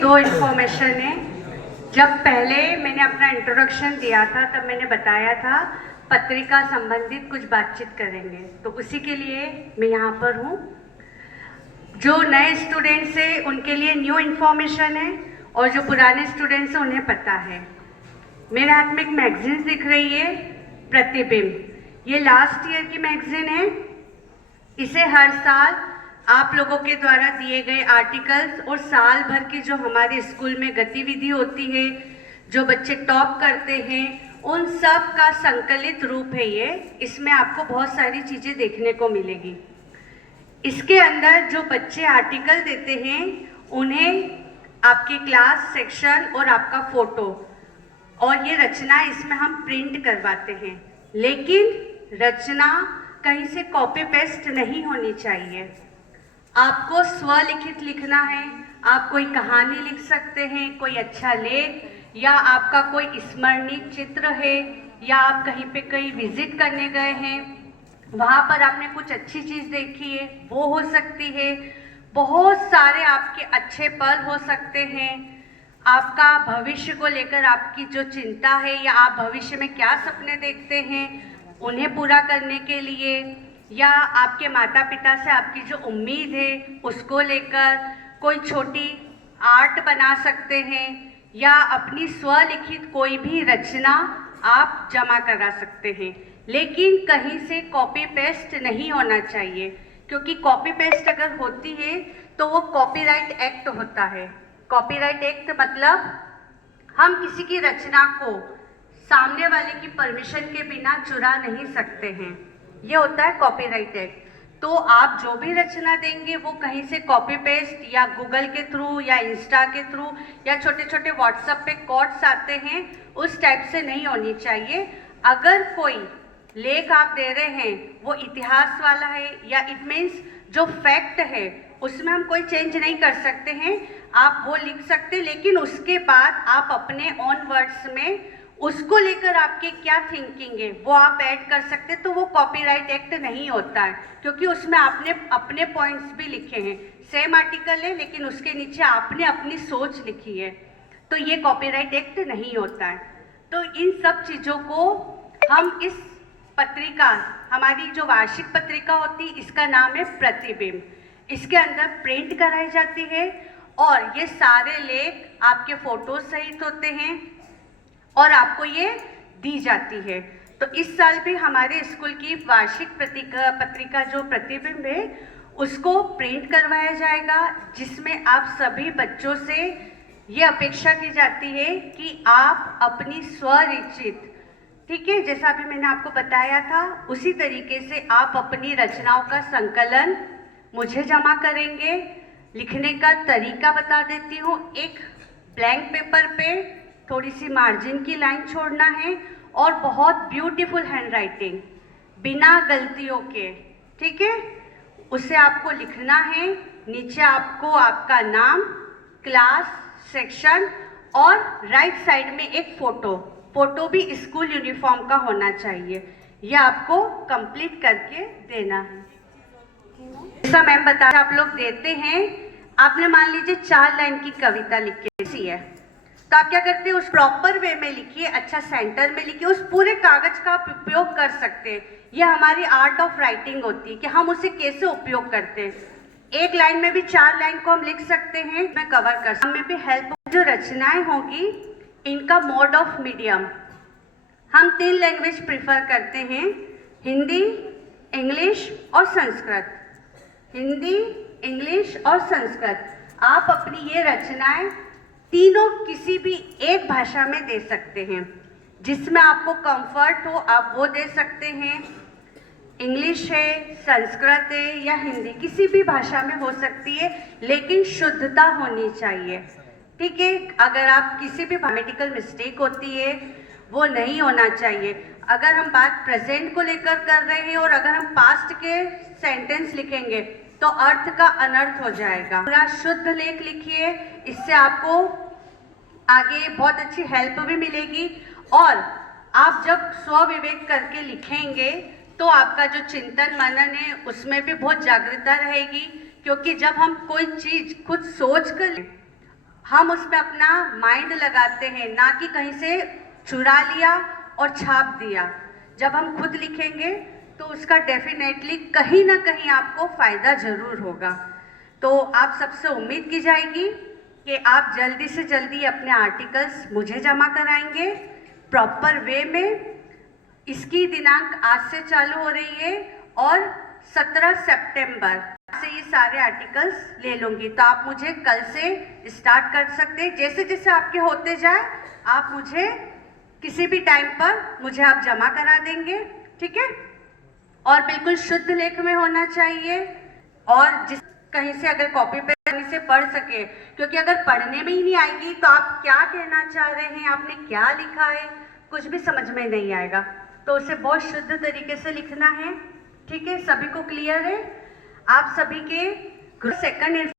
दो इन्फॉर्मेशन है। जब पहले मैंने अपना इंट्रोडक्शन दिया था तब मैंने बताया था पत्रिका संबंधित कुछ बातचीत करेंगे, तो उसी के लिए मैं यहाँ पर हूँ। जो नए स्टूडेंट्स हैं उनके लिए न्यू इन्फॉर्मेशन है और जो पुराने स्टूडेंट्स हैं उन्हें पता है। मेरे हाथ में एक मैगजीन दिख रही है, प्रतिबिंब। ये लास्ट ईयर की मैगजीन है। इसे हर साल आप लोगों के द्वारा दिए गए आर्टिकल्स और साल भर की जो हमारे स्कूल में गतिविधि होती है, जो बच्चे टॉप करते हैं, उन सब का संकलित रूप है ये। इसमें आपको बहुत सारी चीज़ें देखने को मिलेगी। इसके अंदर जो बच्चे आर्टिकल देते हैं उन्हें आपके क्लास, सेक्शन और आपका फोटो और ये रचना इसमें हम प्रिंट करवाते हैं। लेकिन रचना कहीं से कॉपी पेस्ट नहीं होनी चाहिए। आपको स्वलिखित लिखना है। आप कोई कहानी लिख सकते हैं, कोई अच्छा लेख, या आपका कोई स्मरणीय चित्र है, या आप कहीं पे कहीं विजिट करने गए हैं, वहाँ पर आपने कुछ अच्छी चीज़ देखी है, वो हो सकती है। बहुत सारे आपके अच्छे पल हो सकते हैं। आपका भविष्य को लेकर आपकी जो चिंता है, या आप भविष्य में क्या सपने देखते हैं उन्हें पूरा करने के लिए, या आपके माता पिता से आपकी जो उम्मीद है उसको लेकर कोई छोटी आर्ट बना सकते हैं, या अपनी स्वलिखित कोई भी रचना आप जमा करा सकते हैं। लेकिन कहीं से कॉपी पेस्ट नहीं होना चाहिए, क्योंकि कॉपी पेस्ट अगर होती है तो वो कॉपीराइट एक्ट होता है। कॉपीराइट एक्ट मतलब हम किसी की रचना को सामने वाले की परमिशन के बिना चुरा नहीं सकते हैं। ये होता है कॉपीराइट एक्ट। तो आप जो भी रचना देंगे वो कहीं से कॉपी पेस्ट या गूगल के थ्रू या इंस्टा के थ्रू या छोटे छोटे व्हाट्सएप पे कोट्स आते हैं, उस टाइप से नहीं होनी चाहिए। अगर कोई लेख आप दे रहे हैं वो इतिहास वाला है, या इट मीन्स जो फैक्ट है उसमें हम कोई चेंज नहीं कर सकते हैं, आप वो लिख सकते, लेकिन उसके बाद आप अपने ऑन वर्ड्स में उसको लेकर आपके क्या थिंकिंग है वो आप ऐड कर सकते। तो वो कॉपीराइट एक्ट नहीं होता है, क्योंकि उसमें आपने अपने पॉइंट्स भी लिखे हैं। सेम आर्टिकल है लेकिन उसके नीचे आपने अपनी सोच लिखी है, तो ये कॉपीराइट एक्ट नहीं होता है। तो इन सब चीज़ों को हम इस पत्रिका, हमारी जो वार्षिक पत्रिका होती है, इसका नाम है प्रतिबिंब। इसके अंदर प्रिंट कराई जाती है और ये सारे लेख आपके फोटो सहित होते हैं और आपको ये दी जाती है। तो इस साल भी हमारे स्कूल की वार्षिक पत्रिका जो प्रतिबिंब है उसको प्रिंट करवाया जाएगा, जिसमें आप सभी बच्चों से ये अपेक्षा की जाती है कि आप अपनी स्वरचित, ठीक है, जैसा अभी मैंने आपको बताया था उसी तरीके से आप अपनी रचनाओं का संकलन मुझे जमा करेंगे। लिखने का तरीका बता देती हूँ। एक ब्लैंक पेपर पे थोड़ी सी मार्जिन की लाइन छोड़ना है और बहुत ब्यूटीफुल हैंडराइटिंग, बिना गलतियों के, ठीक है, उसे आपको लिखना है। नीचे आपको आपका नाम, क्लास, सेक्शन और राइट साइड में एक फोटो भी स्कूल यूनिफॉर्म का होना चाहिए। यह आपको कंप्लीट करके देना है। जैसा मैम बता आप लोग देते हैं, आपने मान लीजिए 4 लाइन की कविता लिखी है, तो आप क्या करते हैं, उस प्रॉपर वे में लिखिए, अच्छा सेंटर में लिखिए, उस पूरे कागज का आप उपयोग कर सकते हैं। यह हमारी आर्ट ऑफ राइटिंग होती है कि हम उसे कैसे उपयोग करते हैं। एक लाइन में भी 4 लाइन को हम लिख सकते हैं, मैं कवर कर सकता हूं। हमें भी हेल्प, जो रचनाएं होगी इनका मोड ऑफ मीडियम, हम 3 लैंग्वेज प्रिफर करते हैं, हिंदी, इंग्लिश और संस्कृत। हिंदी, इंग्लिश और संस्कृत। आप अपनी ये रचनाएं तीनों किसी भी एक भाषा में दे सकते हैं, जिसमें आपको कंफर्ट हो आप वो दे सकते हैं। इंग्लिश है, संस्कृत है या हिंदी, किसी भी भाषा में हो सकती है, लेकिन शुद्धता होनी चाहिए, ठीक है। अगर आप किसी भी ग्रामेटिकल मिस्टेक होती है वो नहीं होना चाहिए। अगर हम बात प्रेजेंट को लेकर कर रहे हैं और अगर हम पास्ट के सेंटेंस लिखेंगे तो अर्थ का अनर्थ हो जाएगा। पूरा शुद्ध लेख लिखिए, इससे आपको आगे बहुत अच्छी हेल्प भी मिलेगी। और आप जब स्वविवेक करके लिखेंगे तो आपका जो चिंतन मनन है उसमें भी बहुत जागरूकता रहेगी, क्योंकि जब हम कोई चीज़ खुद सोच कर हम उसमें अपना माइंड लगाते हैं, ना कि कहीं से चुरा लिया और छाप दिया। जब हम खुद लिखेंगे तो उसका डेफिनेटली कहीं ना कहीं आपको फ़ायदा ज़रूर होगा। तो आप सबसे उम्मीद की जाएगी कि आप जल्दी से जल्दी अपने आर्टिकल्स मुझे जमा कराएंगे प्रॉपर वे में। इसकी दिनांक आज से चालू हो रही है और 17 सितंबर से ये सारे आर्टिकल्स ले लूँगी। तो आप मुझे कल से स्टार्ट कर सकते हैं। जैसे जैसे आपके होते जाए आप मुझे किसी भी टाइम पर मुझे आप जमा करा देंगे, ठीक है। और बिल्कुल शुद्ध लेख में होना चाहिए और जिस कहीं से अगर कॉपी पे कहीं से पढ़ सके, क्योंकि अगर पढ़ने में ही नहीं आएगी तो आप क्या कहना चाह रहे हैं, आपने क्या लिखा है, कुछ भी समझ में नहीं आएगा। तो उसे बहुत शुद्ध तरीके से लिखना है, ठीक है। सभी को क्लियर है? आप सभी के सेकंड